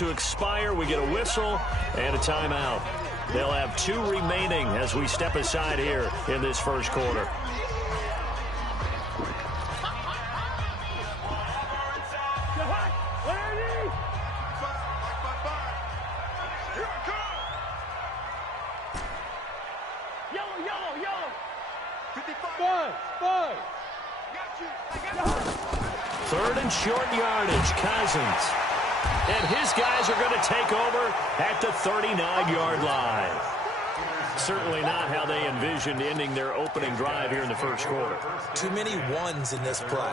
to expire. We get a whistle and a timeout. They'll have 2 remaining as we step aside here in this first quarter. Third and short yardage, Cousins. And his guys are going to take over at the 39-yard line. Certainly not how they envisioned ending their opening drive here in the first quarter. Too many ones in this play.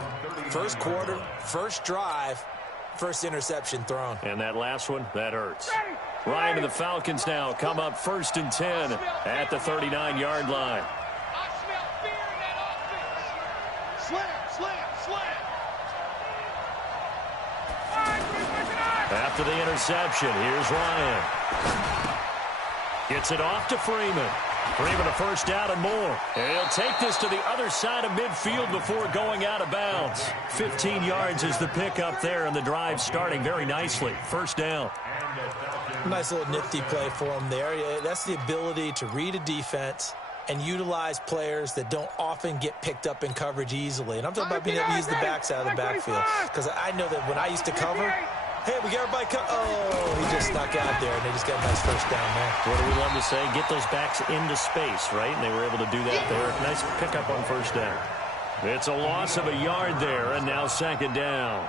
First quarter, first drive, first interception thrown. And that last one, that hurts. Ryan and the Falcons now come up 1st and 10 at the 39-yard line. After the interception, here's Ryan. Gets it off to Freeman. Freeman a first down and more. And he'll take this to the other side of midfield before going out of bounds. 15 yards is the pickup there, and the drive starting very nicely. First down. Nice little nifty play for him there. That's the ability to read a defense and utilize players that don't often get picked up in coverage easily. And I'm talking about being able to use the backside of the backfield. Because I know that when I used to cover, hey, we got everybody oh, he just snuck out there, and they just got a nice first down there. What do we love to say? Get those backs into space, right? And they were able to do that there. Nice pickup on first down. It's a loss of a yard there, and now second down.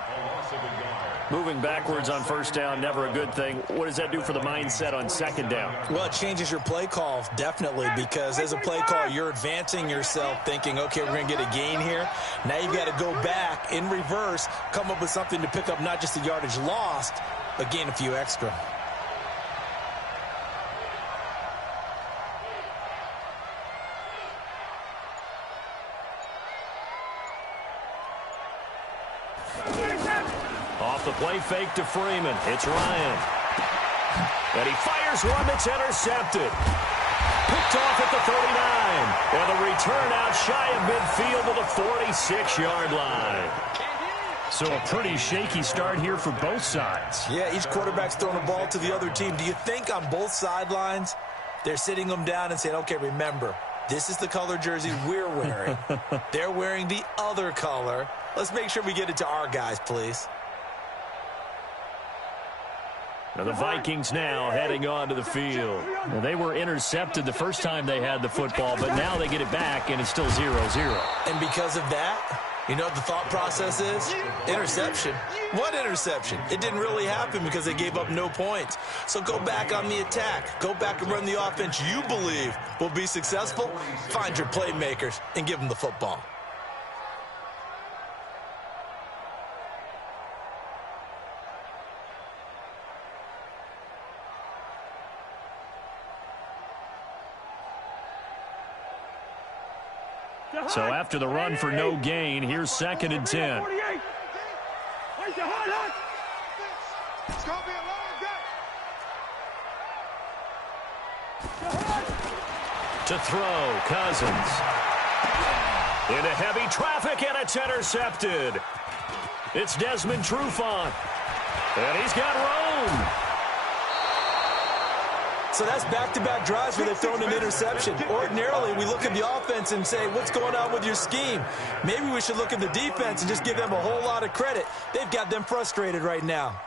Moving backwards on first down, never a good thing. What does that do for the mindset on second down? Well, it changes your play call, definitely, because as a play call, you're advancing yourself thinking, okay, we're going to get a gain here. Now you've got to go back in reverse, come up with something to pick up not just the yardage lost, but gain a few extra. Off the play fake to Freeman. It's Ryan. And he fires one that's intercepted. Picked off at the 39. And the return out shy of midfield to the 46-yard line. So a pretty shaky start here for both sides. Yeah, each quarterback's throwing a ball to the other team. Do you think on both sidelines they're sitting them down and saying, okay, remember, this is the color jersey we're wearing. They're wearing the other color. Let's make sure we get it to our guys, please. Now the Vikings now heading onto the field. Now they were intercepted the first time they had the football, but now they get it back, and it's still 0-0. And because of that, you know what the thought process is? Interception. What interception? It didn't really happen because they gave up no points. So go back on the attack. Go back and run the offense you believe will be successful. Find your playmakers and give them the football. So after the run for no gain, here's 2nd and 10. To throw, Cousins. Into heavy traffic, and it's intercepted. It's Desmond Trufant. And he's got room. So that's back-to-back drives where they've thrown an interception. Ordinarily, we look at the offense and say, what's going on with your scheme? Maybe we should look at the defense and just give them a whole lot of credit. They've got them frustrated right now.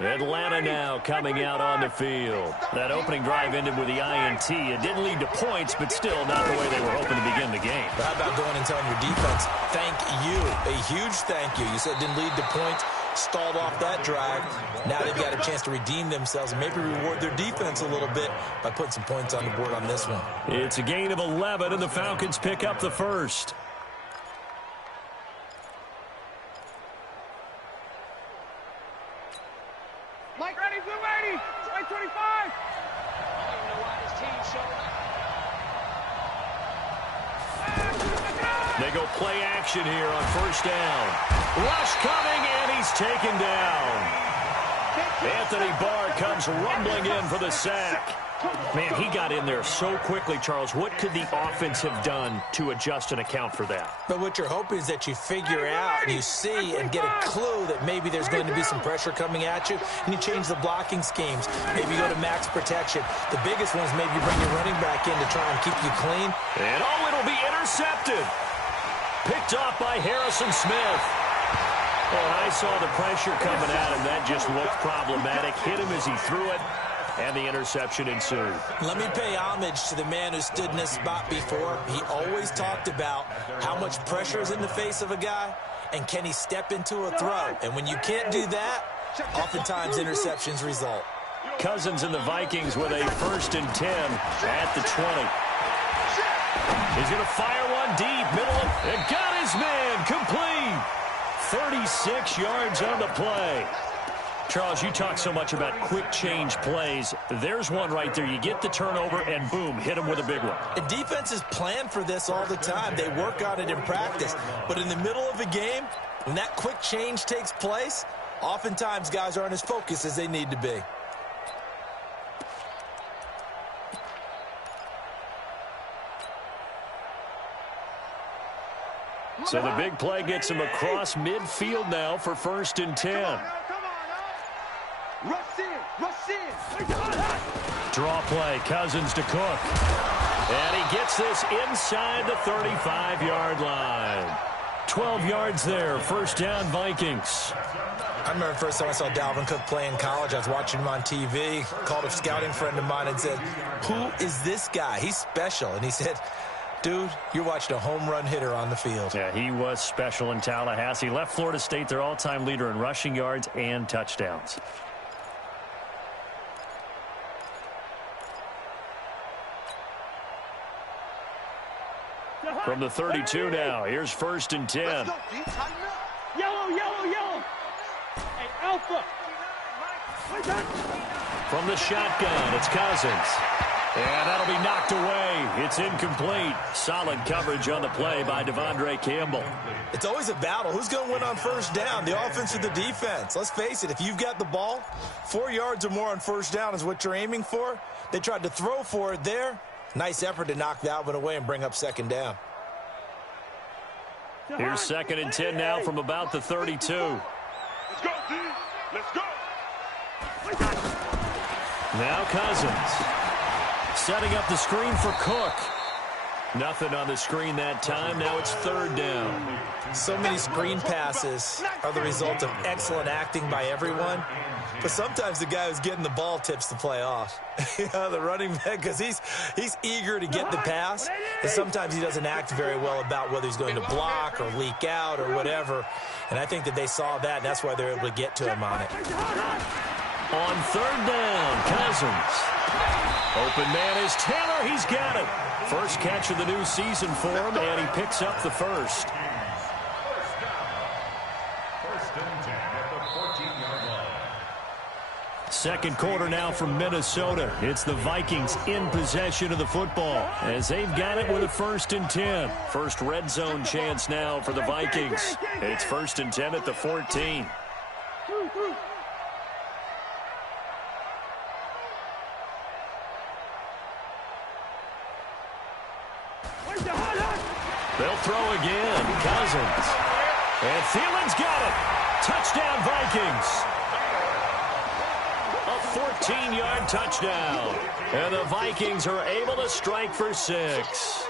Atlanta now coming out on the field. That opening drive ended with the INT. It didn't lead to points, but still not the way they were hoping to begin the game. How about going and telling your defense, thank you, a huge thank you. You said it didn't lead to points, stalled off that drive. Now they've got a chance to redeem themselves and maybe reward their defense a little bit by putting some points on the board on this one. It's a gain of 11, and the Falcons pick up the first. They go play action here on first down. Rush coming, and he's taken down. Anthony Barr comes rumbling in for the sack. Man, he got in there so quickly, Charles. What could the offense have done to adjust and account for that? But what you're hoping is that you figure out and you see and get a clue that maybe there's going to be some pressure coming at you, and you change the blocking schemes. Maybe you go to max protection. The biggest one is maybe you bring your running back in to try and keep you clean. And, oh, it'll be intercepted. Picked off by Harrison Smith. And I saw the pressure coming at him. That just looked problematic. Hit him as he threw it. And the interception ensued. Let me pay homage to the man who stood in this spot before. He always talked about how much pressure is in the face of a guy, and can he step into a throw. And when you can't do that, oftentimes interceptions result. Cousins and the Vikings with a 1st and 10 at the 20. He's going to fire one deep, middle, and got his man complete. 36 yards on the play. Charles, you talk so much about quick change plays. There's one right there. You get the turnover, and boom, hit him with a big one. And defenses plan for this all the time. They work on it in practice. But in the middle of a game, when that quick change takes place, oftentimes guys aren't as focused as they need to be. So the big play gets him across midfield now for 1st and 10. Draw play, Cousins to Cook. And he gets this inside the 35-yard line. 12 yards there, 1st down Vikings. I remember the first time I saw Dalvin Cook play in college. I was watching him on TV, called a scouting friend of mine and said, "Who is this guy? He's special." And he said, "Dude, you're watching a home run hitter on the field." Yeah, he was special in Tallahassee. Left Florida State their all-time leader in rushing yards and touchdowns. From the 32 now, here's 1st and 10. Yellow, yellow, yellow. Hey, Alpha. From the shotgun, it's Cousins. And that'll be knocked away. It's incomplete. Solid coverage on the play by Devondre Campbell. It's always a battle. Who's going to win on 1st down, the offense or the defense? Let's face it, if you've got the ball, 4 yards or more on 1st down is what you're aiming for. They tried to throw for it there. Nice effort to knock that one away and bring up 2nd down. Here's 2nd and 10 now from about the 32. Let's go, D. Let's go. Now Cousins. Setting up the screen for Cook. Nothing on the screen that time. Now it's 3rd down. So many screen passes are the result of excellent acting by everyone. But sometimes the guy who's getting the ball tips the play off. The running back, because he's eager to get the pass. And sometimes he doesn't act very well about whether he's going to block or leak out or whatever. And I think that they saw that, and that's why they're able to get to him on it. On 3rd down, Cousins. Open man is Taylor. He's got it. First catch of the new season for him, and he picks up the 1st. Second quarter now from Minnesota. It's the Vikings in possession of the football as they've got it with a 1st and 10. First red zone chance now for the Vikings. It's 1st and 10 at the 14. They'll throw again. Cousins. And Thielen's got it. Touchdown, Vikings. A 14-yard touchdown. And the Vikings are able to strike for 6.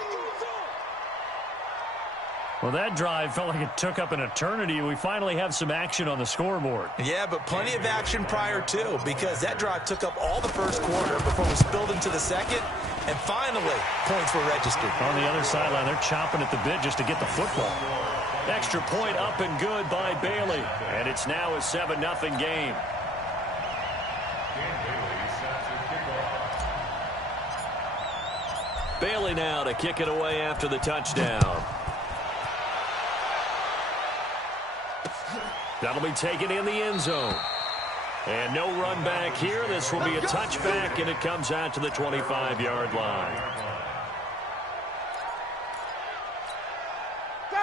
Well, that drive felt like it took up an eternity. We finally have some action on the scoreboard. Yeah, but plenty of action prior to, because that drive took up all the first quarter before we spilled into the second, and finally, points were registered. On the other sideline, they're chomping at the bit just to get the football. Extra point up and good by Bailey, and it's now a 7-0 game. Bailey now to kick it away after the touchdown. That'll be taken in the end zone. And no run back here. This will be a touchback, and it comes out to the 25-yard line.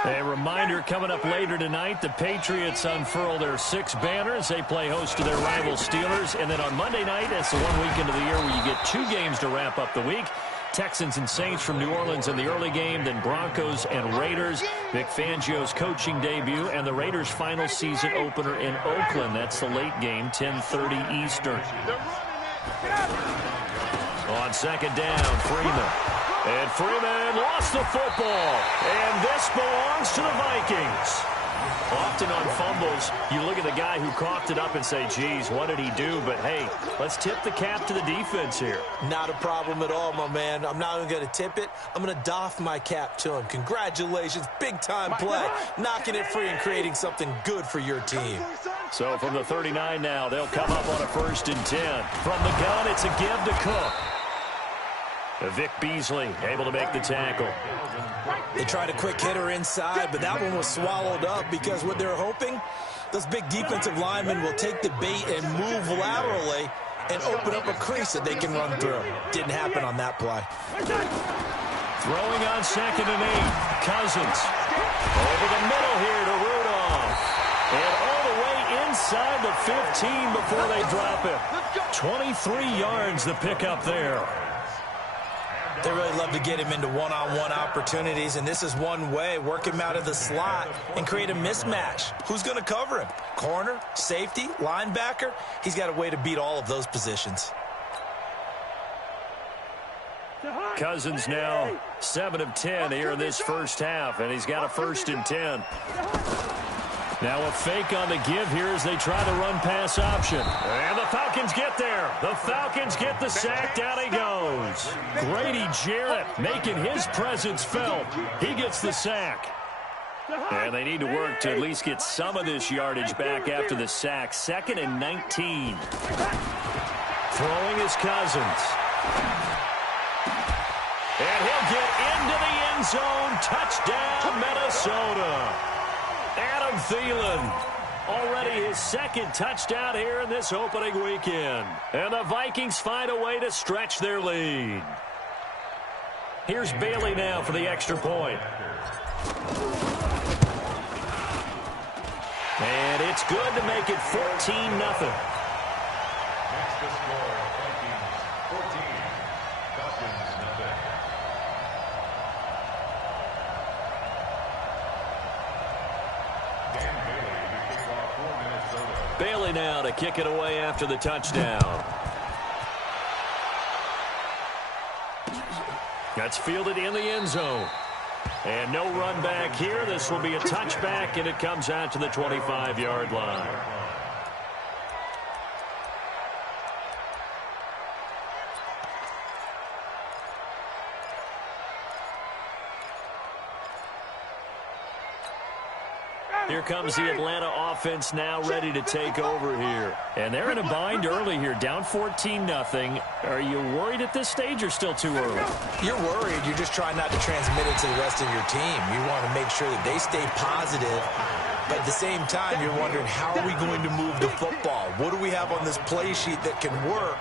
A reminder coming up later tonight, the Patriots unfurl their 6 banners. They play host to their rival Steelers. And then on Monday night, it's the one weekend of the year where you get 2 games to wrap up the week. Texans and Saints from New Orleans in the early game, then Broncos and Raiders. Vic Fangio's coaching debut, and the Raiders' final season opener in Oakland. That's the late game, 10:30 Eastern. On second down, Freeman. And Freeman lost the football. And this belongs to the Vikings. Often on fumbles, you look at the guy who coughed it up and say, geez, what did he do? But, hey, let's tip the cap to the defense here. Not a problem at all, my man. I'm not even going to tip it. I'm going to doff my cap to him. Congratulations. Big-time play. Knocking it free and creating something good for your team. So from the 39 now, they'll come up on a 1st and 10. From the gun, it's a give to Cook. Vic Beasley able to make the tackle. They tried a quick hitter inside, but that one was swallowed up because what they're hoping, those big defensive linemen will take the bait and move laterally and open up a crease that they can run through. Didn't happen on that play. Throwing on 2nd and 8. Cousins over the middle here to Rudolph. And all the way inside the 15 before they drop it. 23 yards the pickup there. They really love to get him into one-on-one opportunities, and this is one way. Work him out of the slot and create a mismatch. Who's going to cover him? Corner, safety, linebacker? He's got a way to beat all of those positions. Cousins now 7 of 10 here in this first half, and he's got a 1st and 10. Now a fake on the give here as they try the run-pass option. And the Falcons get there. The Falcons get the sack. Down he goes. Grady Jarrett making his presence felt. He gets the sack. And they need to work to at least get some of this yardage back after the sack. 2nd and 19. Throwing is Cousins. And he'll get into the end zone. Touchdown, Minnesota. Adam Thielen, already his 2nd touchdown here in this opening weekend. And the Vikings find a way to stretch their lead. Here's Bailey now for the extra point. And it's good to make it 14-0. Bailey now to kick it away after the touchdown. That's fielded in the end zone. And no run back here. This will be a touchback, and it comes out to the 25-yard line. Here comes the Atlanta offense now ready to take over here. And they're in a bind early here, down 14-0. Are you worried at this stage or still too early? You're worried. You're just trying not to transmit it to the rest of your team. You want to make sure that they stay positive. But at the same time, you're wondering, how are we going to move the football? What do we have on this play sheet that can work?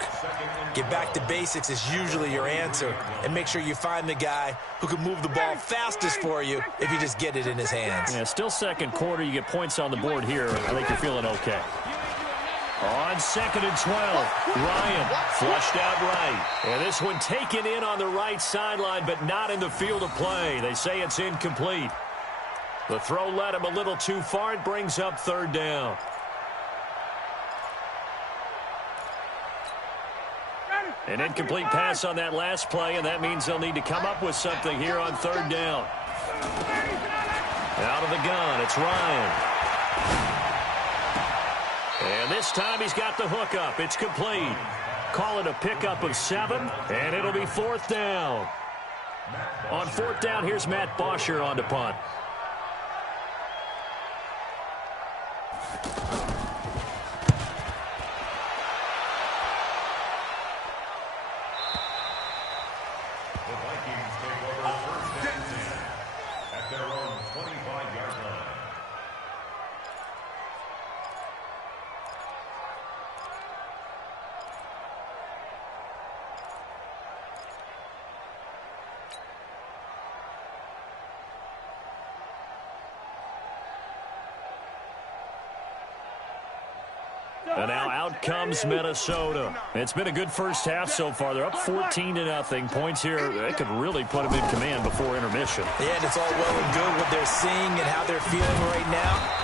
Get back to basics is usually your answer. And make sure you find the guy who can move the ball fastest for you if you just get it in his hands. Yeah, still second quarter. You get points on the board here. I think you're feeling okay. On 2nd and 12, Ryan flushed out right. And this one taken in on the right sideline, but not in the field of play. They say it's incomplete. The throw led him a little too far. It brings up 3rd down. An incomplete pass on that last play, and that means they'll need to come up with something here on 3rd down. Out of the gun, it's Ryan. And this time he's got the hook up. It's complete. Call it a pickup of 7, and it'll be 4th down. On 4th down, here's Matt Bosher on to punt. And now out comes Minnesota. It's been a good first half so far. They're up 14-0. Points here, they could really put them in command before intermission. Yeah, and it's all well and good what they're seeing and how they're feeling right now.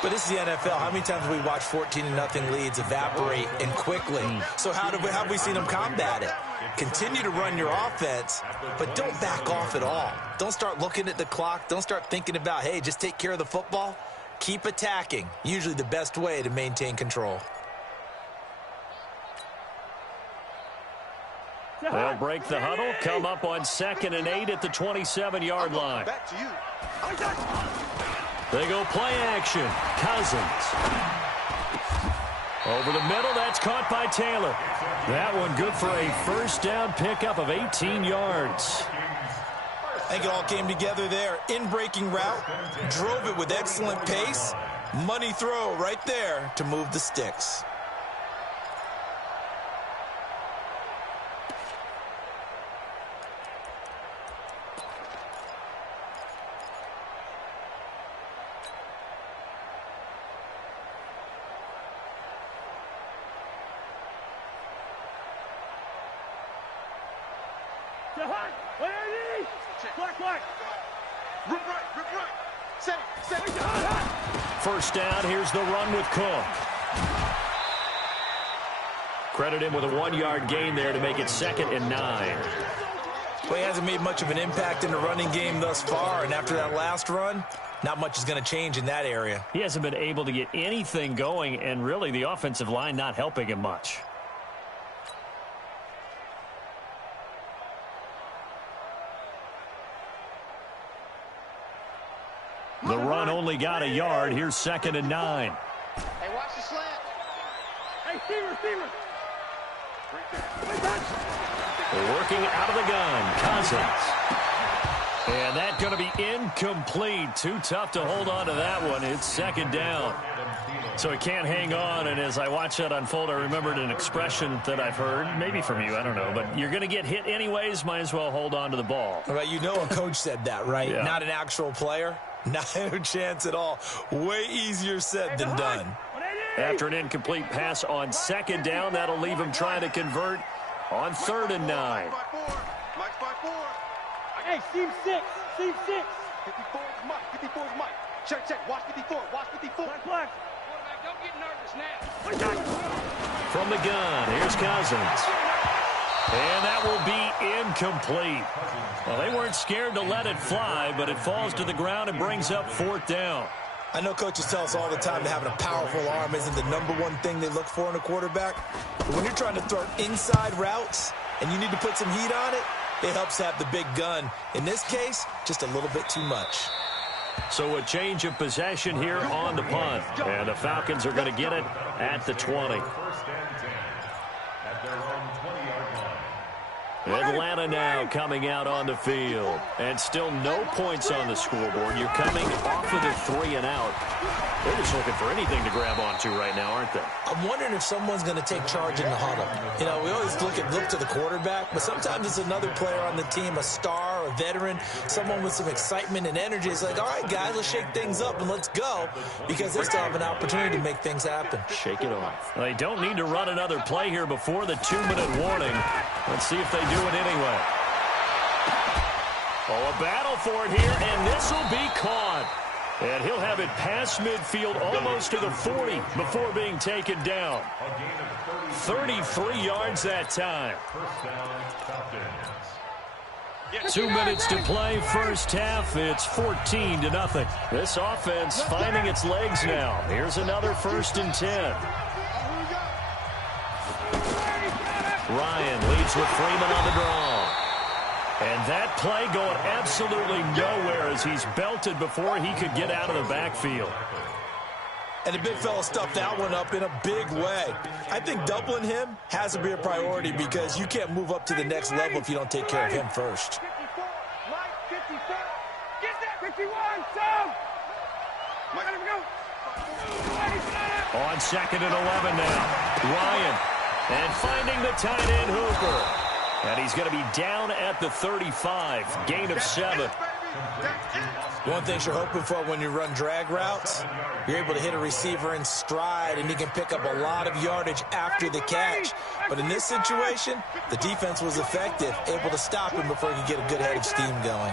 But this is the NFL. How many times have we watched 14-0 leads evaporate and quickly? So how have we seen them combat it? Continue to run your offense, but don't back off at all. Don't start looking at the clock. Don't start thinking about, hey, just take care of the football. Keep attacking. Usually the best way to maintain control. They'll break the huddle, come up on 2nd and 8 at the 27-yard line. Back to you. They go play action. Cousins. Over the middle, that's caught by Taylor. That one good for a first down pickup of 18 yards. I think it all came together there. In-breaking route, drove it with excellent pace. Money throw right there to move the sticks. First down, here's the run with Cook. Credit him with a 1-yard gain there to make it 2nd and 9. Well, he hasn't made much of an impact in the running game thus far, and after that last run, not much is going to change in that area. He hasn't been able to get anything going, and really the offensive line not helping him much. The run only got a yard. Here's 2nd and 9. Hey, watch the slant. Hey, receiver. Working out of the gun, Cousins. And that's going to be incomplete. Too tough to hold on to that one. It's 2nd down. So he can't hang on, and as I watch that unfold, I remembered an expression that I've heard, maybe from you, I don't know, but you're going to get hit anyways, might as well hold on to the ball. Well, you know a coach said that, right? Yeah. Not an actual player. Not a chance at all. Way easier said than done. After an incomplete pass on 2nd down, that'll leave him trying to convert on 3rd and 9. Mike's by 4. Hey, seam 6. 54 is Mike. 54 is Mike. Check. Watch 54. Black. Don't get nervous now. From the gun, here's Cousins. And that will be incomplete. Well, they weren't scared to let it fly, but it falls to the ground and brings up 4th down. I know coaches tell us all the time that having a powerful arm isn't the #1 thing they look for in a quarterback. But when you're trying to throw inside routes and you need to put some heat on it, it helps have the big gun. In this case, just a little bit too much. So a change of possession here on the punt. And the Falcons are going to get it at the 20. Atlanta now coming out on the field. And still no points on the scoreboard. You're coming off of the 3 and out. They're just looking for anything to grab onto right now, aren't they? I'm wondering if someone's going to take charge in the huddle. You know, we always look to the quarterback, but sometimes it's another player on the team, a star, a veteran, someone with some excitement and energy. It's like, all right, guys, let's shake things up and let's go, because they still have an opportunity to make things happen. Shake it off. They don't need to run another play here before the 2-minute warning. Let's see if they do it anyway. Oh, a battle for it here, and this will be caught. And he'll have it past midfield almost to the 40 before being taken down. 33 yards that time. 2 minutes to play first half. It's 14-0. This offense finding its legs now. Here's another 1st and 10. Ryan leads with Freeman on the draw. And that play going absolutely nowhere as he's belted before he could get out of the backfield. And the big fella stuffed that one up in a big way. I think doubling him has to be a priority because you can't move up to the next level if you don't take care of him first. 54. Mike, 54. Get that 51. So. Mike, let him go. On 2nd and 11 now. Ryan. And finding the tight end Hooper. And he's going to be down at the 35. Gain of 7. One thing you're hoping for when you run drag routes, you're able to hit a receiver in stride, and he can pick up a lot of yardage after the catch. But in this situation, the defense was effective, able to stop him before he could get a good head of steam going.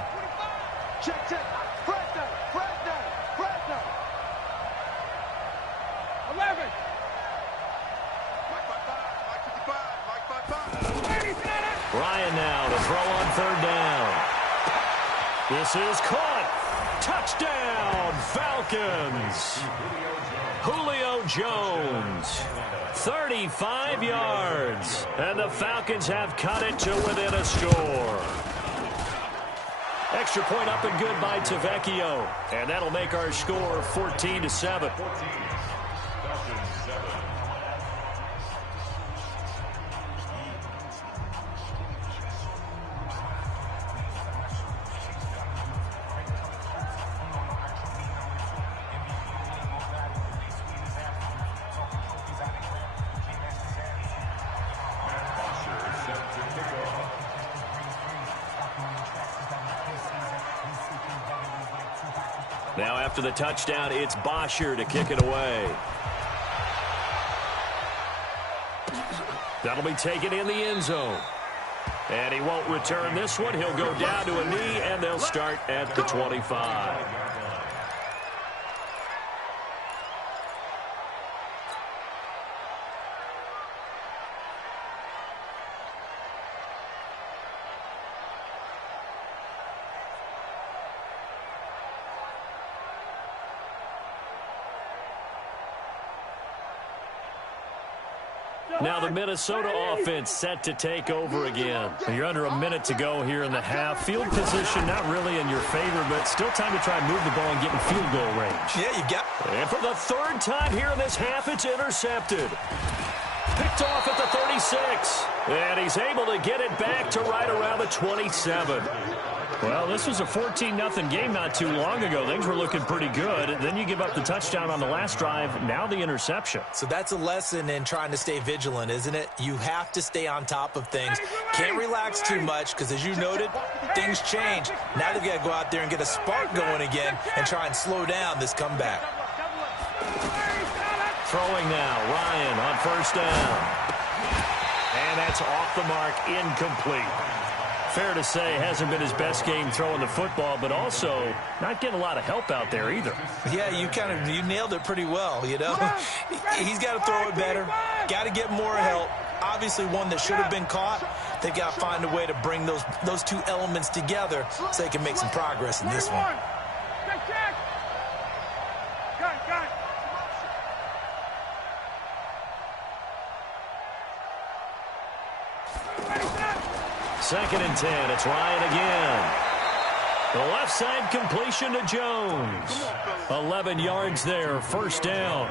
Check, check. Fresno, Fresno, Fresno. 11. Mike 55, Mike 55. Ryan now to throw on third down. This is caught. Touchdown, Falcons. Julio Jones, 35 yards. And the Falcons have cut it to within a score. Extra point up and good by Tavecchio. And that'll make our score 14-7. Now after the touchdown, it's Bosher to kick it away. That'll be taken in the end zone. And he won't return this one. He'll go down to a knee, and they'll start at the 25. Now the Minnesota offense set to take over again. You're under a minute to go here in the half. Field position not really in your favor, but still time to try and move the ball and get in field goal range. Yeah, you got. And for the third time here in this half, it's intercepted. Picked off at the 36. And he's able to get it back to right around the 27. Well, this was a 14-0 game not too long ago. Things were looking pretty good. Then you give up the touchdown on the last drive. Now the interception. So that's a lesson in trying to stay vigilant, isn't it? You have to stay on top of things. Can't relax too much because, as you noted, things change. Now they've got to go out there and get a spark going again and try and slow down this comeback. Throwing now, Ryan on first down. And that's off the mark, incomplete. Fair to say, hasn't been his best game throwing the football, but also not getting a lot of help out there either. Yeah, you nailed it pretty well, you know. He's got to throw it better, got to get more help. Obviously one that should have been caught. They've got to find a way to bring those two elements together so they can make some progress in this one. Second and 10. It's Ryan again. The left side completion to Jones. 11 yards there, first down.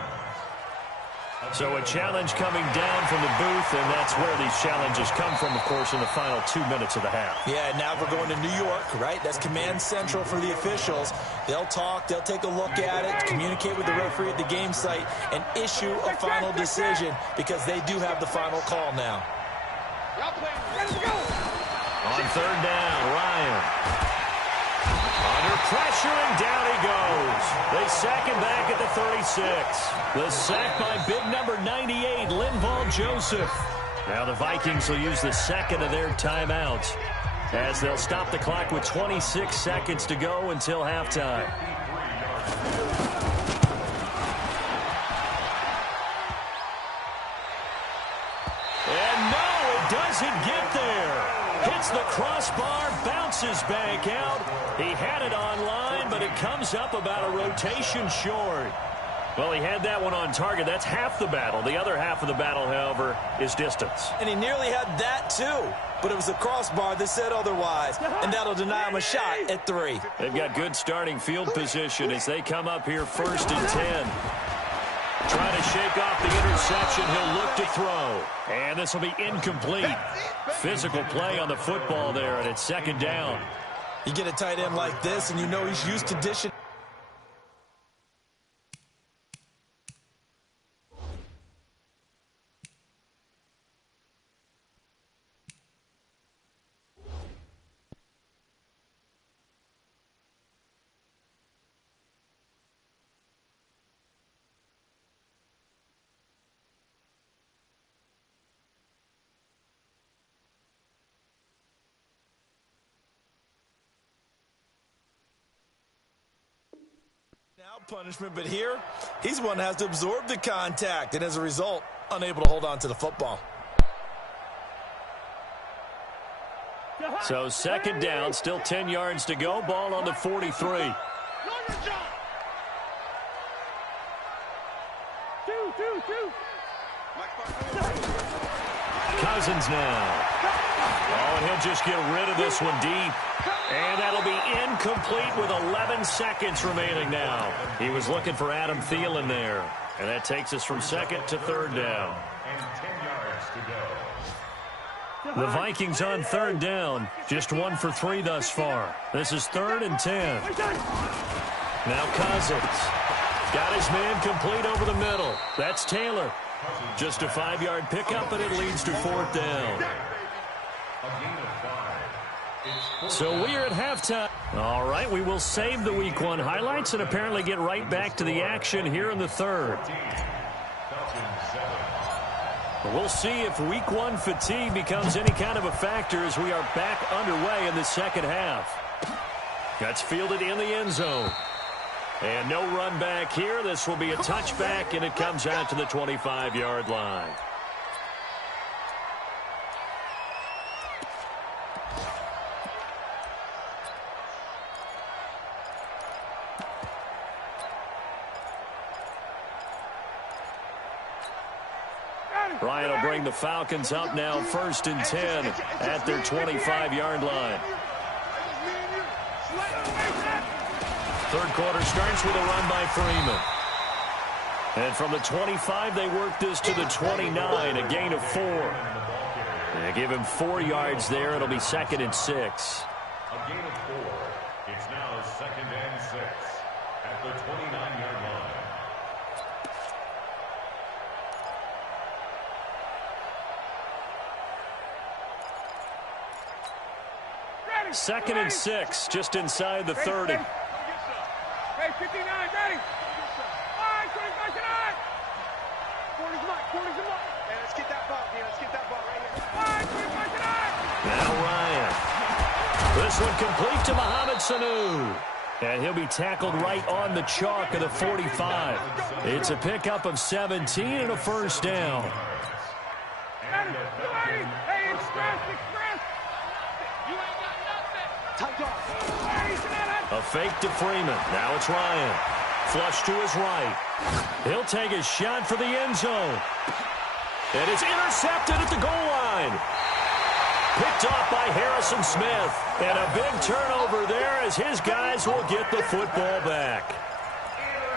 So a challenge coming down from the booth, and that's where these challenges come from, of course, in the final 2 minutes of the half. Yeah, now we're going to New York, right? That's command central for the officials. They'll talk, they'll take a look at it, communicate with the referee at the game site, and issue a final decision because they do have the final call now. On third down, Ryan. Under pressure, and down he goes. They sack him back at the 36. The sack by big number 98, Linval Joseph. Now the Vikings will use the second of their timeouts as they'll stop the clock with 26 seconds to go until halftime. And no, it doesn't get there. Hits the crossbar, bounces back out. He had it on line, but it comes up about a rotation short. Well, he had that one on target. That's half the battle. The other half of the battle, however, is distance. And he nearly had that, too. But it was the crossbar that said otherwise. And that'll deny him a shot at 3. They've got good starting field position as they come up here first and 10. Trying to shake off the interception. He'll look to throw. And this will be incomplete. Physical play on the football there, and it's second down. You get a tight end like this, and you know he's used to dishing. Without punishment, but here, he's one that has to absorb the contact, and as a result, unable to hold on to the football. So second down, still 10 yards to go. Ball on the 43. Cousins now. Oh, and he'll just get rid of this one deep. And that'll be incomplete with 11 seconds remaining now. He was looking for Adam Thielen there. And that takes us from second to third down. And 10 yards to go. The Vikings on third down. Just 1 for 3 thus far. This is 3rd and 10. Now Cousins. Got his man complete over the middle. That's Taylor. Just a 5-yard pickup, and it leads to 4th down. So we are at halftime. All right, we will save the Week 1 highlights and apparently get right back to the action here in the third. We'll see if Week 1 fatigue becomes any kind of a factor as we are back underway in the second half. That's fielded in the end zone. And no run back here. This will be a touchback, and it comes out to the 25-yard line. Ryan will bring the Falcons up now 1st and 10 at their 25-yard line. Third quarter starts with a run by Freeman. And from the 25, they work this to the 29, a gain of 4. They give him 4 yards there. It'll be 2nd and 6. A gain of 4. It's now 2nd and 6 at the 29-yard line. 2nd and 6, just inside the 30. Hey, 59, ready? All right, 29. Corner's mark, corner's mark. Hey, let's get that ball, man. Let's get that ball right here. All right, 29. Now Ryan. This one complete to Mohamed Sanu. And he'll be tackled right on the chalk of the 45. It's a pickup of 17 and a 1st down. Hey, express. You ain't got nothing. Tight dog. A fake to Freeman. Now it's Ryan. Flush to his right. He'll take a shot for the end zone. And it's intercepted at the goal line. Picked off by Harrison Smith. And a big turnover there as his guys will get the football back.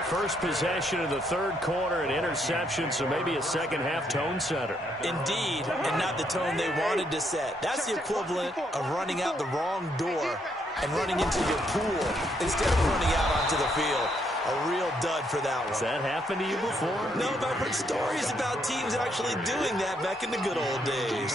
First possession of the third quarter, an interception, so maybe a second-half tone setter. Indeed, and not the tone they wanted to set. That's the equivalent of running out the wrong door and running into your pool instead of running out onto the field. A real dud for that one. Has that happened to you before? No, but I've heard stories about teams actually doing that back in the good old days.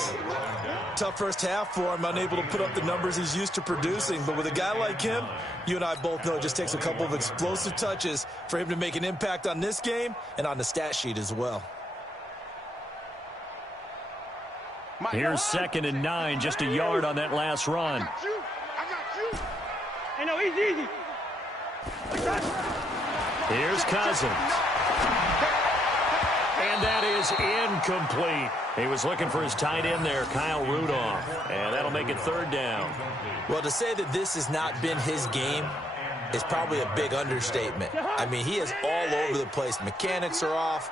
Tough first half for him, unable to put up the numbers he's used to producing. But with a guy like him, you and I both know it just takes a couple of explosive touches for him to make an impact on this game and on the stat sheet as well. Here's 2nd and 9, just a yard on that last run. I got you. Hey, no, easy. Here's Cousins. And that is incomplete. He was looking for his tight end there, Kyle Rudolph. And that'll make it 3rd down. Well, to say that this has not been his game is probably a big understatement. I mean, he is all over the place. Mechanics are off,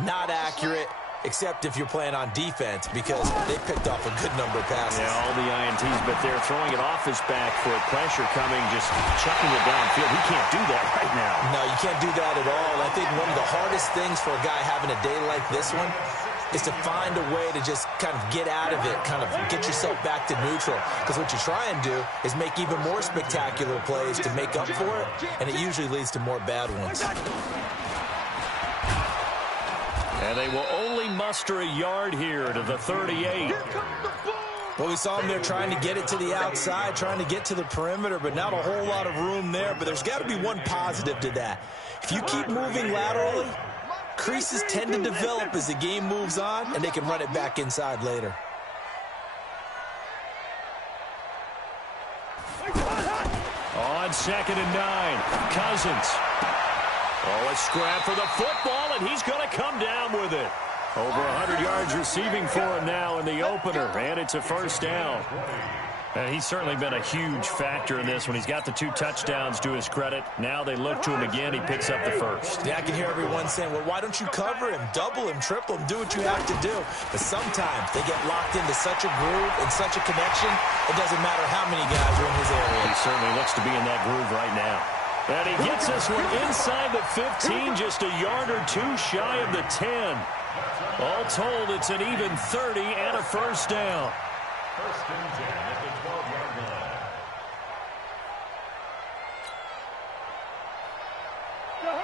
not accurate, except if you're playing on defense, because they picked off a good number of passes. Yeah, all the INTs, but they're throwing it off his back for pressure coming, just chucking it downfield. He can't do that right now. No, you can't do that at all. I think one of the hardest things for a guy having a day like this one is to find a way to just kind of get out of it, kind of get yourself back to neutral. Because what you try and do is make even more spectacular plays to make up for it, and it usually leads to more bad ones. And they will only muster a yard here to the 38. Well, we saw him there trying to get it to the outside, trying to get to the perimeter, but not a whole lot of room there. But there's got to be one positive to that. If you keep moving laterally, creases tend to develop as the game moves on, and they can run it back inside later. On 2nd and 9, Cousins. Oh, a scrap for the football, and he's going to come down with it. Over 100 yards receiving for him now in the opener, and it's a first down. And he's certainly been a huge factor in this when he's got the 2 touchdowns to his credit. Now they look to him again. He picks up the first. Yeah, I can hear everyone saying, well, why don't you cover him, double him, triple him, do what you have to do. But sometimes they get locked into such a groove and such a connection, it doesn't matter how many guys are in his area. He certainly looks to be in that groove right now. And he gets this one inside the 15, just a yard or 2 shy of the 10. All told, it's an even 30 and a first down. First and 10 at the 12-yard line.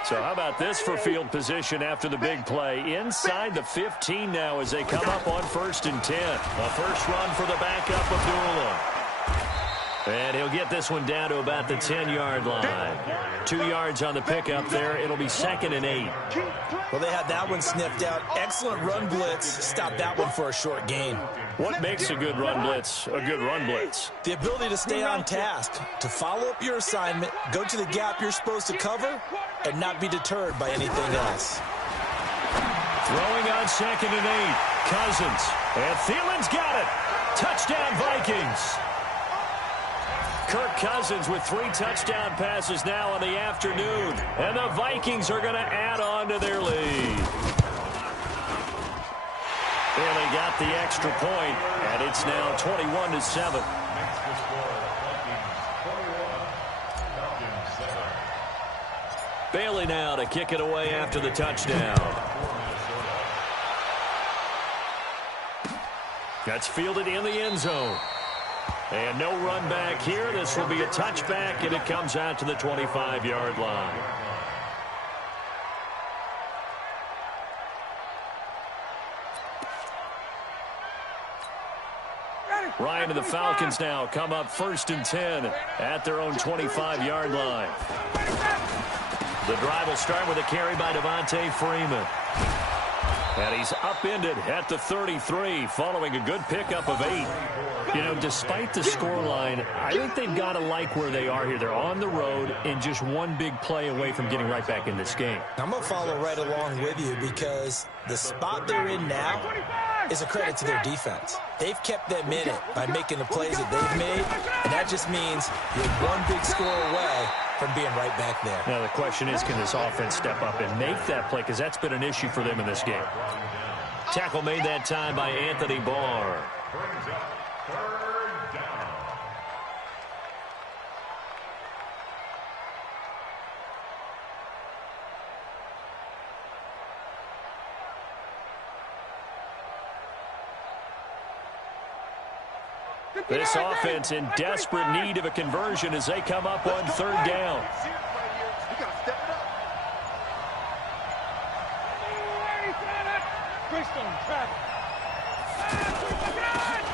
So how about this for field position after the big play? Inside the 15 now as they come up on first and 10. A first run for the backup, Abdullah. And he'll get this one down to about the 10-yard line. 2 yards on the pickup there. It'll be 2nd and 8. Well, they had that one sniffed out. Excellent run blitz. Stop that one for a short gain. What makes a good run blitz a good run blitz? The ability to stay on task, to follow up your assignment, go to the gap you're supposed to cover, and not be deterred by anything else. Throwing on 2nd and 8. Cousins. And Thielen's got it. Touchdown, Vikings. Kirk Cousins with 3 touchdown passes now in the afternoon. And the Vikings are going to add on to their lead. They got the extra point, and it's now 21-7. Bailey now to kick it away after the touchdown. That's fielded in the end zone. And no run back here. This will be a touchback, and it comes out to the 25-yard line. Ryan and the Falcons now come up 1st and 10 at their own 25-yard line. The drive will start with a carry by Devontae Freeman. And he's upended at the 33 following a good pickup of 8. You know, despite the scoreline, I think they've got to like where they are here. They're on the road and just one big play away from getting right back in this game. I'm going to follow right along with you because the spot they're in now is a credit to their defense. They've kept them in it by making the plays that they've made, and that just means you're one big score away from being right back there. Now the question is, can this offense step up and make that play? Because that's been an issue for them in this game. Tackle made that time by Anthony Barr. This offense in desperate need of a conversion as they come up on 3rd down.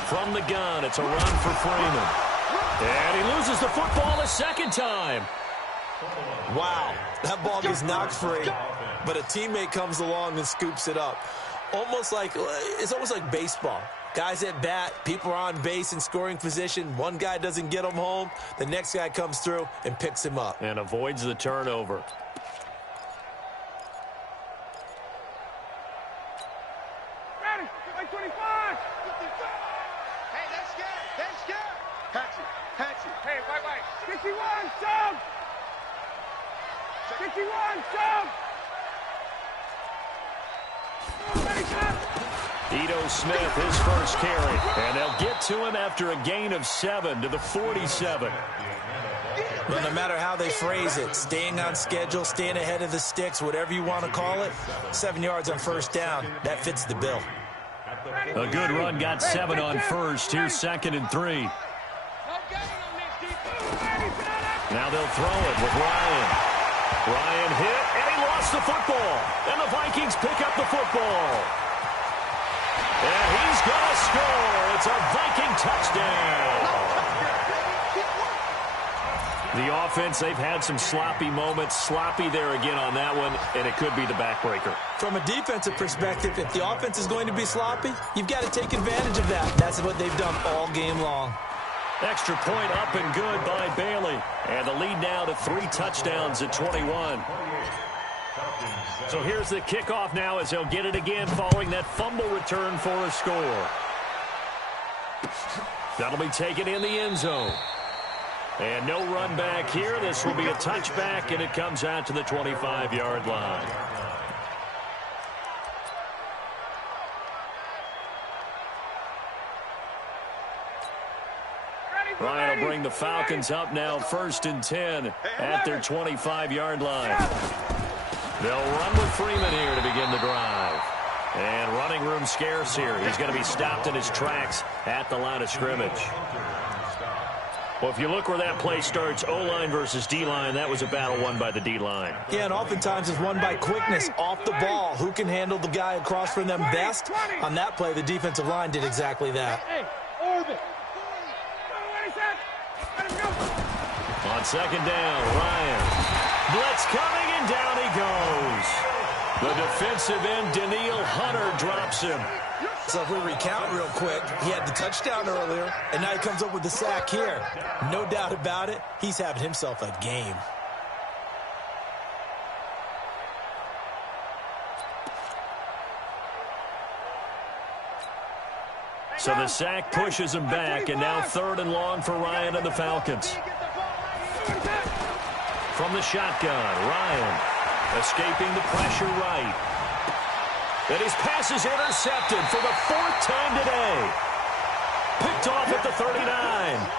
From the gun, it's a run for Freeman. And he loses the football a 2nd time. Wow, that ball gets knocked free, but a teammate comes along and scoops it up. It's almost like baseball. Guys at bat, people are on base in scoring position. One guy doesn't get him home. The next guy comes through and picks him up. And avoids the turnover. Ready, 25. Hey, let's go. Patch it. Hey, white. 61, jump. 61, jump. Ready, shot. Ito Smith, his first carry. And they'll get to him after a gain of 7 to the 47. Well, no matter how they phrase it, staying on schedule, staying ahead of the sticks, whatever you want to call it, 7 yards on 1st down, that fits the bill. A good run got 7 on 1st. Here's 2nd and 3. Now they'll throw it with Ryan. Ryan hit, and he lost the football. And the Vikings pick up the football. And he's going to score. It's a Viking touchdown. The offense, they've had some sloppy moments. Sloppy there again on that one, and it could be the backbreaker. From a defensive perspective, if the offense is going to be sloppy, you've got to take advantage of that. That's what they've done all game long. Extra point up and good by Bailey. And the lead now to 3 touchdowns at 21. So here's the kickoff now as he'll get it again following that fumble return for a score. That'll be taken in the end zone. And no run back here. This will be a touchback, and it comes out to the 25-yard line. Ryan will bring the Falcons up now 1st and 10 at their 25-yard line. They'll run with Freeman here to begin the drive. And running room scarce here. He's going to be stopped in his tracks at the line of scrimmage. Well, if you look where that play starts, O-line versus D-line, that was a battle won by the D-line. Yeah, and oftentimes it's won by quickness off the ball. Who can handle the guy across from them best? On that play, the defensive line did exactly that. On 2nd down, Ryan. Blitz coming, and down he goes. The defensive end, Daniil Hunter, drops him. So if we recount real quick, he had the touchdown earlier, and now he comes up with the sack here. No doubt about it, he's having himself a game. So the sack pushes him back, and now 3rd and long for Ryan and the Falcons. From the shotgun, Ryan escaping the pressure right. And his pass is intercepted for the 4th time today. Picked off at the 39.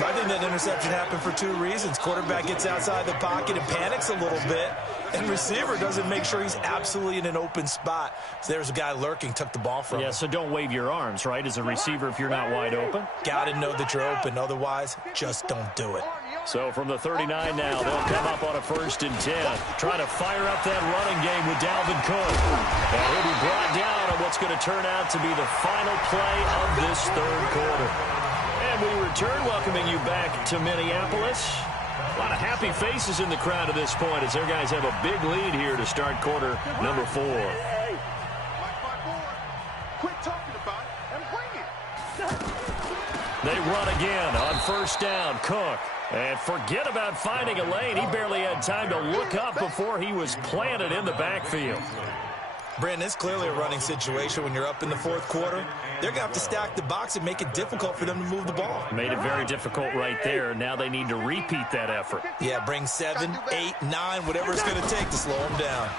I think that interception happened for 2 reasons. Quarterback gets outside the pocket and panics a little bit, and receiver doesn't make sure he's absolutely in an open spot. So there's a guy lurking, took the ball from him. Yeah, so don't wave your arms, right, as a receiver if you're not wide open. Got to know that you're open. Otherwise, just don't do it. So from the 39 now, they'll come up on a 1st and 10. Trying to fire up that running game with Dalvin Cook. And he'll be brought down on what's going to turn out to be the final play of this 3rd quarter. And we return, welcoming you back to Minneapolis. A lot of happy faces in the crowd at this point as their guys have a big lead here to start quarter number 4. Quit talking about it and bring it. They run again on 1st down. Cook. And forget about finding a lane. He barely had time to look up before he was planted in the backfield. Brandon, it's clearly a running situation when you're up in the 4th quarter. They're going to have to stack the box and make it difficult for them to move the ball. Made it very difficult right there. Now they need to repeat that effort. Yeah, bring 7, 8, 9, whatever it's going to take to slow them down.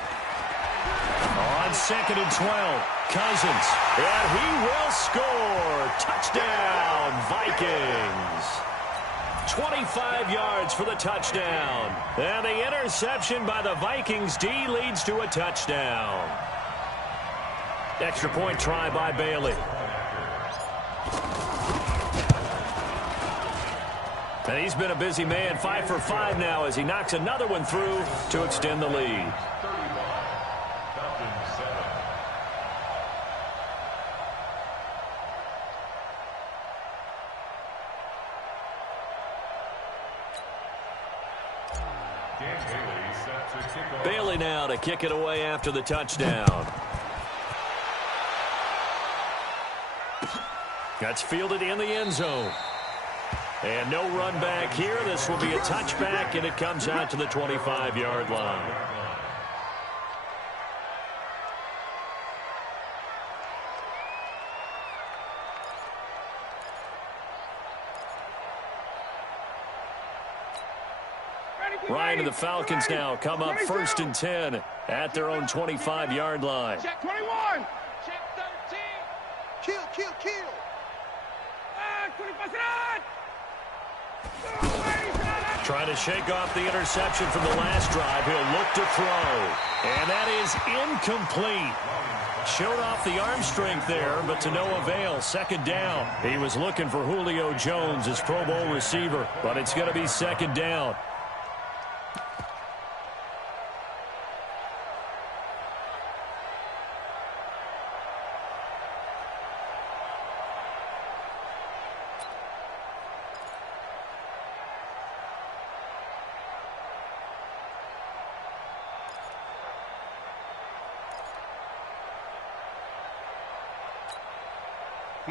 On 2nd and 12, Cousins. And he will score. Touchdown, Vikings. 25 yards for the touchdown. And the interception by the Vikings D leads to a touchdown. Extra point try by Bailey. And he's been a busy man, 5 for 5 now as he knocks another one through to extend the lead. Bailey now to kick it away after the touchdown. That's fielded in the end zone. And no run back here. This will be a touchback, and it comes out to the 25-yard line. Ryan and the Falcons now come up 1st and 10 at their own 25-yard line. Check 21. Check 13. Kill. 25. Trying to shake off the interception from the last drive. He'll look to throw. And that is incomplete. Showed off the arm strength there, but to no avail. 2nd down. He was looking for Julio Jones, his Pro Bowl receiver, but it's going to be 2nd down.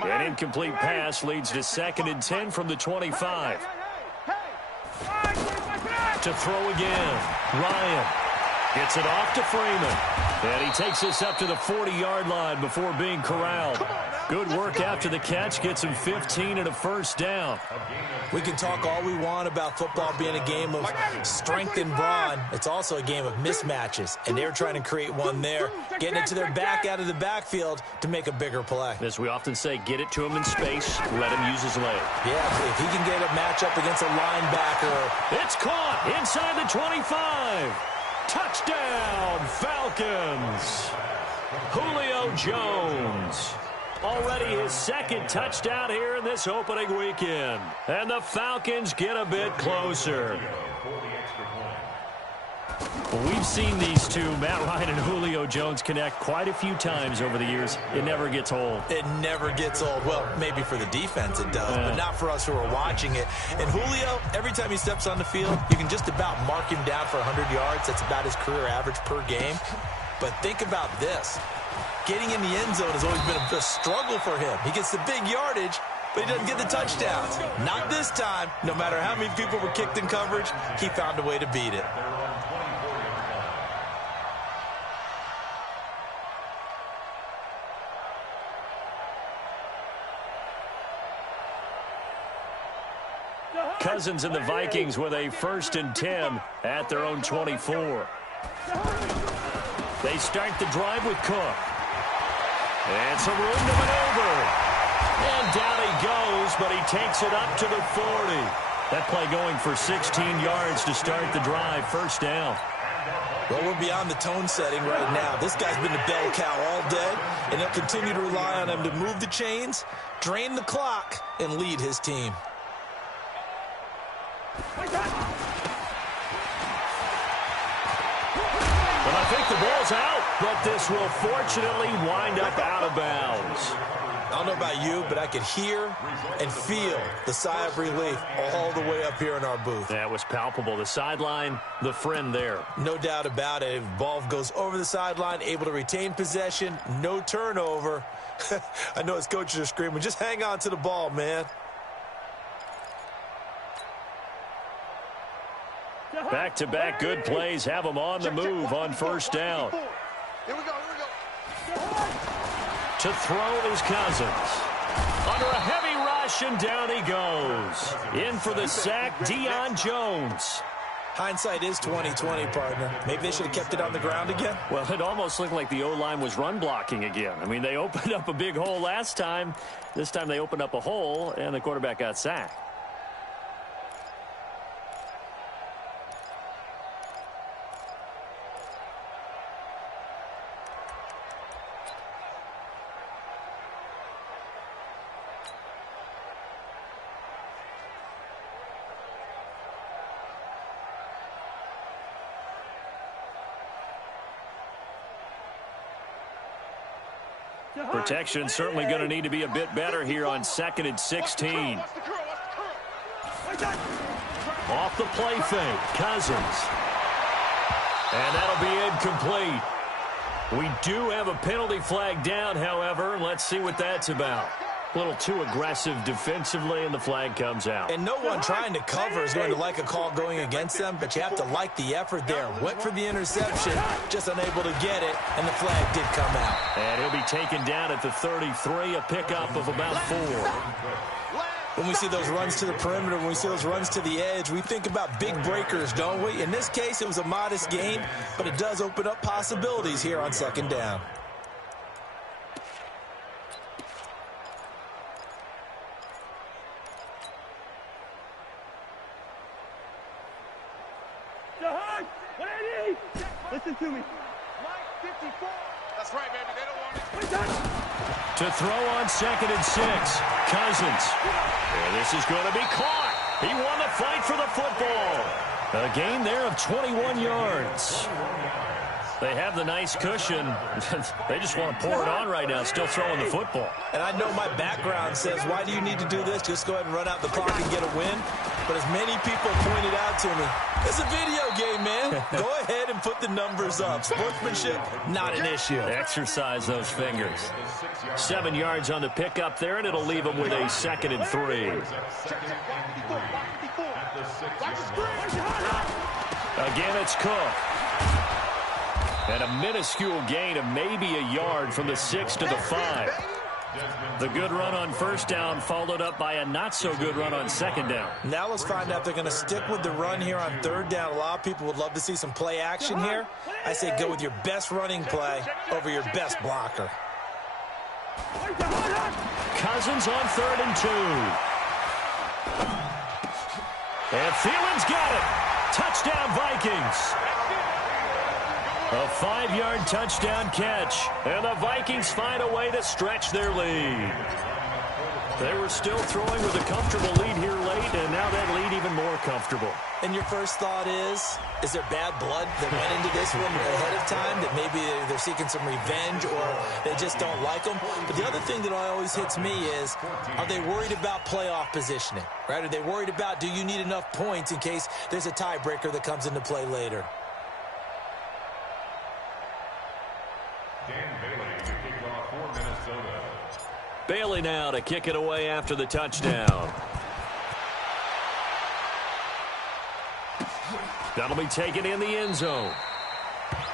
An incomplete pass leads to 2nd and 10 from the 25. To throw again. Ryan. Gets it off to Freeman. And he takes this up to the 40-yard line before being corralled. Good work after the catch. Gets him 15 and a first down. We can talk all we want about football being a game of strength and brawn. It's also a game of mismatches, and they're trying to create one there, getting it to their back out of the backfield to make a bigger play. As we often say, get it to him in space, let him use his leg. Yeah, if he can get a matchup against a linebacker. It's caught inside the 25. Touchdown, Falcons. Julio Jones. Already his second touchdown here in this opening weekend. And the Falcons get a bit closer. Well, we've seen these two, Matt Ryan and Julio Jones, connect quite a few times over the years. It never gets old. It never gets old. Well, maybe for the defense it does, but not for us who are watching it. And Julio, every time he steps on the field, you can just about mark him down for 100 yards. That's about his career average per game. But think about this. Getting in the end zone has always been a struggle for him. He gets the big yardage, but he doesn't get the touchdowns. Not this time. No matter how many people were kicked in coverage, he found a way to beat it. Cousins and the Vikings with a 1st and 10 at their own 24. They start the drive with Cook. And some room to maneuver. And down he goes, but he takes it up to the 40. That play going for 16 yards to start the drive. 1st down. Well, we're beyond the tone setting right now. This guy's been the bell cow all day, and they'll continue to rely on him to move the chains, drain the clock, and lead his team. But I think the ball's out, but this will fortunately wind up out of bounds. I don't know about you, but I could hear and feel the sigh of relief all the way up here in our booth. That was palpable. The sideline, the friend there. No doubt about it. Ball goes over the sideline, able to retain possession, no turnover. I know his coaches are screaming, just hang on to the ball, man. Back-to-back good plays have them on the move on 1st down. Here we go. To throw is Cousins. Under a heavy rush, and down he goes. In for the sack, Deion Jones. Hindsight is 20/20, partner. Maybe they should have kept it on the ground again. Well, it almost looked like the O-line was run blocking again. I mean, they opened up a big hole last time. This time they opened up a hole, and the quarterback got sacked. Protection certainly going to need to be a bit better here on 2nd and 16. Off the play fake, Cousins. And that'll be incomplete. We do have a penalty flag down, however. Let's see what that's about. A little too aggressive defensively, and the flag comes out. And no one trying to cover is going to like a call going against them, but you have to like the effort there. Went for the interception, just unable to get it, and the flag did come out. And he'll be taken down at the 33, a pickup of about 4. When we see those runs to the perimeter, when we see those runs to the edge, we think about big breakers, don't we? In this case, it was a modest gain, but it does open up possibilities here on 2nd down. Listen to me. 54. That's right, baby. They don't want me. To throw on 2nd and 6. Cousins. And this is going to be caught. He won the fight for the football. A gain there of 21 yards. They have the nice cushion. They just want to pour it on right now, still throwing the football. And I know my background says, why do you need to do this? Just go ahead and run out the clock and get a win. But as many people pointed out to me, it's a video game, man. Go ahead and put the numbers up. Sportsmanship, not an issue. Exercise those fingers. 7 yards on the pickup there, and it'll leave them with a 2nd and 3. Again, it's Cook. And a minuscule gain of maybe a yard from the 6 to the 5. The good run on first down followed up by a not-so-good run on second down. Now let's find out if they're going to stick with the run here on third down. A lot of people would love to see some play action here. I say go with your best running play over your best blocker. Cousins on 3rd and 2. And Thielen's got it. Touchdown, Vikings. A 5-yard touchdown catch. And the Vikings find a way to stretch their lead. They were still throwing with a comfortable lead here late, and now that lead even more comfortable. And your first thought is there bad blood that went into this one ahead of time, that maybe they're seeking some revenge or they just don't like them? But the other thing that always hits me is, are they worried about playoff positioning, right? Are they worried about, do you need enough points in case there's a tiebreaker that comes into play later? Bailey now to kick it away after the touchdown. That'll be taken in the end zone.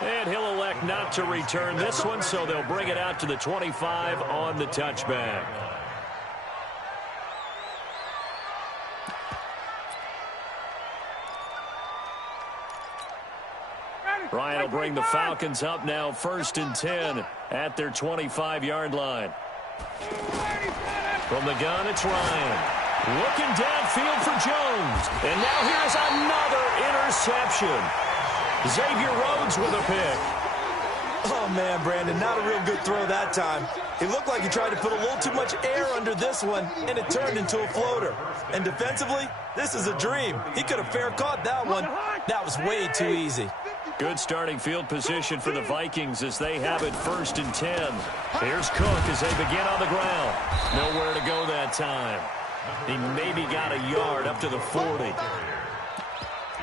And he'll elect not to return this one, so they'll bring it out to the 25 on the touchback. Ryan will bring the Falcons up now 1st and 10 at their 25-yard line. From the gun, it's Ryan. Looking downfield for Jones. And now here's another interception. Xavier Rhodes with a pick. Oh, man, Brandon, not a real good throw that time. It looked like he tried to put a little too much air under this one, and it turned into a floater. And defensively, this is a dream. He could have fair caught that one. That was way too easy. Good starting field position for the Vikings as they have it 1st and 10. Here's Cook as they begin on the ground. Nowhere to go that time. He maybe got a yard up to the 40.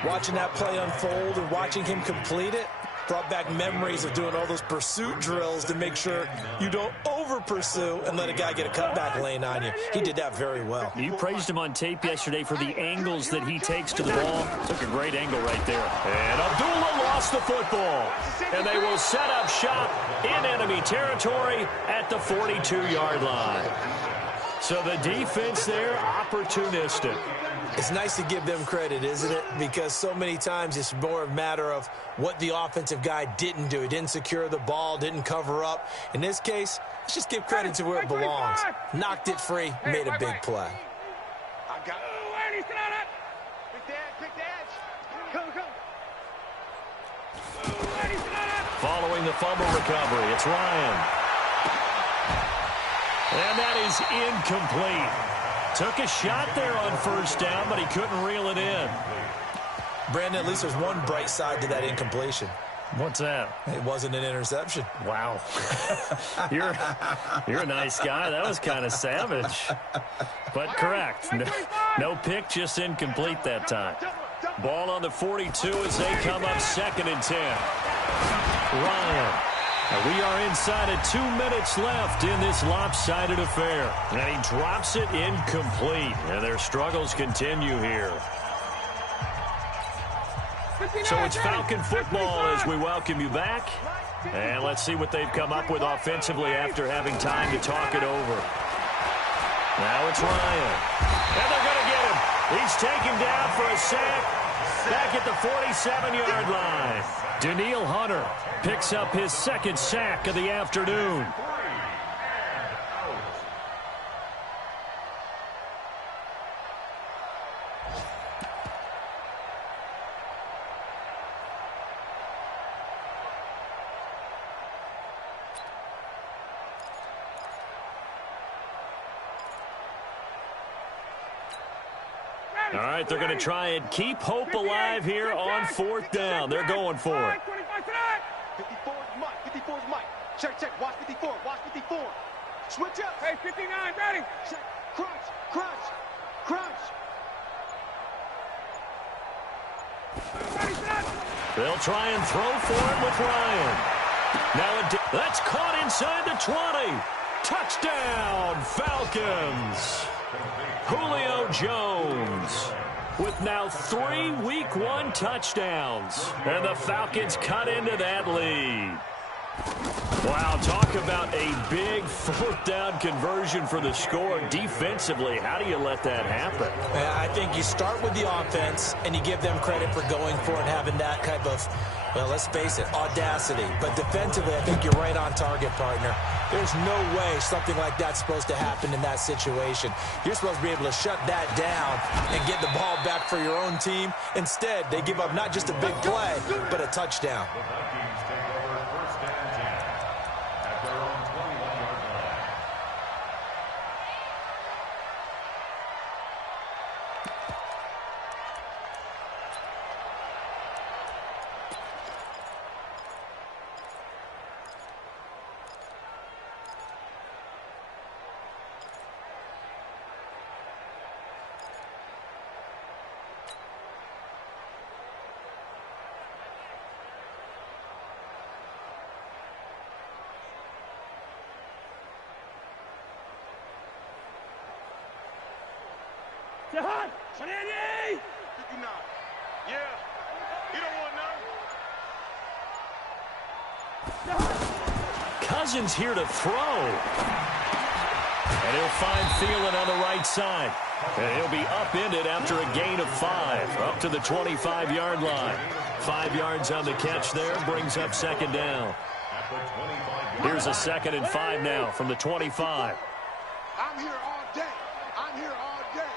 Watching that play unfold and watching him complete it brought back memories of doing all those pursuit drills to make sure you don't over-pursue and let a guy get a cutback lane on you. He did that very well. You praised him on tape yesterday for the angles that he takes to the ball. Took a great angle right there. And Abdullah lost the football. And they will set up shop in enemy territory at the 42-yard line. So the defense there, opportunistic. It's nice to give them credit, isn't it? Because so many times it's more a matter of what the offensive guy didn't do. He didn't secure the ball, didn't cover up. In this case, let's just give credit to where it belongs. Knocked it free, made a big play. I got it. Big dad. Come. Following the fumble recovery, it's Ryan. And that is incomplete. Took a shot there on first down, but he couldn't reel it in. Brandon, at least there's one bright side to that incompletion. What's that? It wasn't an interception. Wow. You're a nice guy. That was kind of savage. But correct. No pick, just incomplete that time. Ball on the 42 as they come up 2nd and 10. Ryan. We are inside of 2 minutes left in this lopsided affair. And he drops it incomplete. And their struggles continue here. So it's Falcon football as we welcome you back. And let's see what they've come up with offensively after having time to talk it over. Now it's Ryan. And they're going to get him. He's taken down for a sack back at the 47-yard line. Daniil Hunter picks up his 2nd sack of the afternoon. All right, they're going to try and keep hope alive here on 4th down. They're going for it. 54 is Mike. Check. Watch 54. Switch up. Hey, 59, ready. Check. Crunch. They'll try and throw for it with Ryan. Now that's caught inside the 20. Touchdown, Falcons. Julio Jones. with now 3 Week 1 touchdowns. And the Falcons cut into that lead. Wow, talk about a big fourth down conversion for the score. Defensively, how do you let that happen? I think you start with the offense, and you give them credit for going for it and having that type of, well, let's face it, audacity. But defensively, I think you're right on target, partner. There's no way something like that's supposed to happen in that situation. You're supposed to be able to shut that down and get the ball back for your own team. Instead, they give up not just a big play, but a touchdown. The Vikings take over first and 10 at their own 21-yard line. Jahan! 59! Yeah. You don't want none. Cousins here to throw. And he'll find Thielen on the right side. And he'll be upended after a gain of 5, up to the 25-yard line. 5 yards on the catch there, brings up second down. Here's a 2nd and 5 now from the 25. I'm here all day. I'm here all day.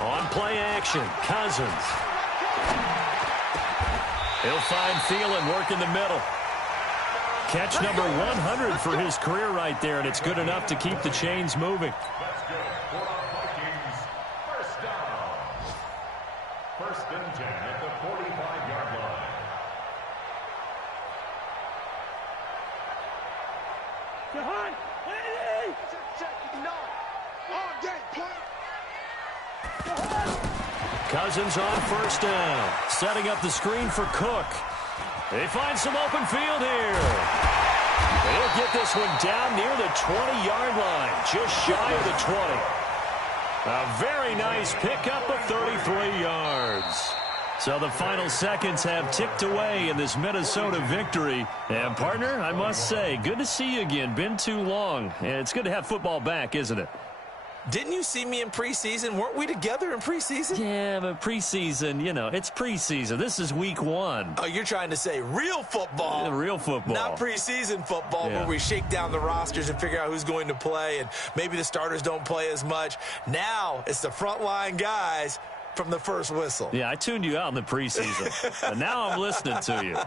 On play action, Cousins. He'll find Thielen working the middle. Catch number 100 for his career right there, and it's good enough to keep the chains moving. That's good for our Vikings. First down. First and 10 at the 45-yard line. Jahan! Check 59. All day, play. Cousins on first down, setting up the screen for Cook. They find some open field here. They'll get this one down near the 20-yard line, just shy of the 20. A very nice pickup of 33 yards. So the final seconds have ticked away in this Minnesota victory. And, partner, I must say, good to see you again. Been too long. And it's good to have football back, isn't it? Didn't you see me in preseason? Weren't we together in preseason? Yeah, but preseason, you know, it's preseason. This is week 1. Oh, you're trying to say real football. Yeah, real football. Not preseason football, Yeah. where we shake down the rosters and figure out who's going to play, and maybe the starters don't play as much. Now it's the frontline guys from the first whistle. Yeah, I tuned you out in the preseason. But now I'm listening to you.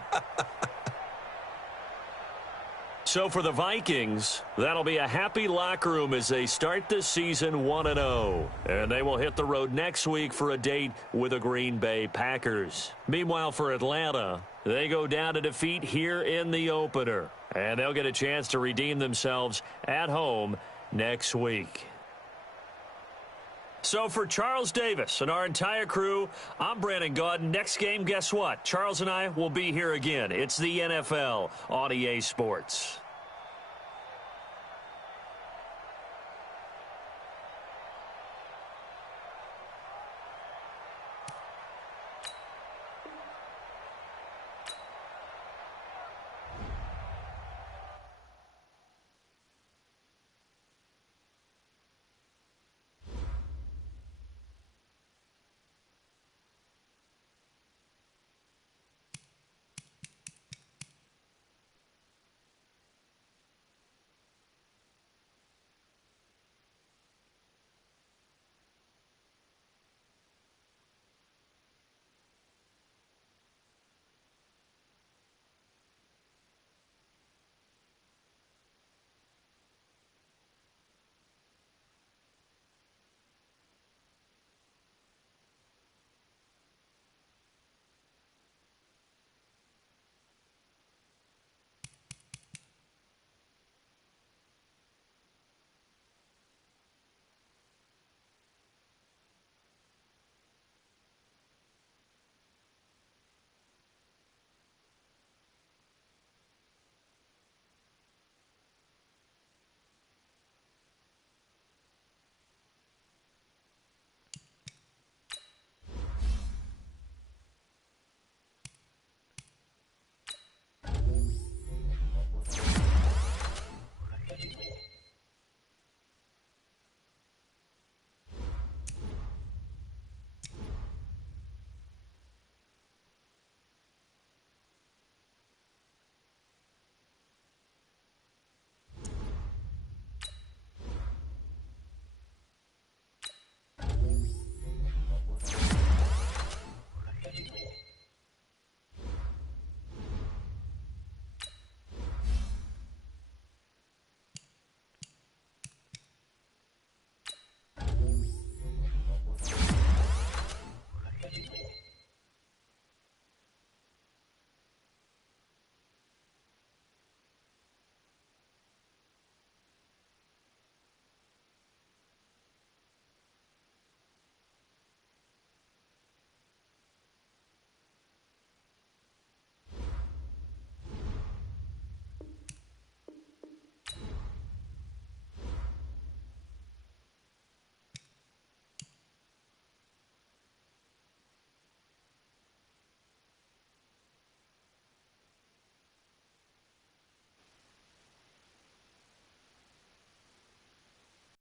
So for the Vikings, that'll be a happy locker room as they start this season 1-0. And they will hit the road next week for a date with the Green Bay Packers. Meanwhile, for Atlanta, they go down to defeat here in the opener. And they'll get a chance to redeem themselves at home next week. So for Charles Davis and our entire crew, I'm Brandon Gaudin. Next game, guess what? Charles and I will be here again. It's the NFL on EA Sports.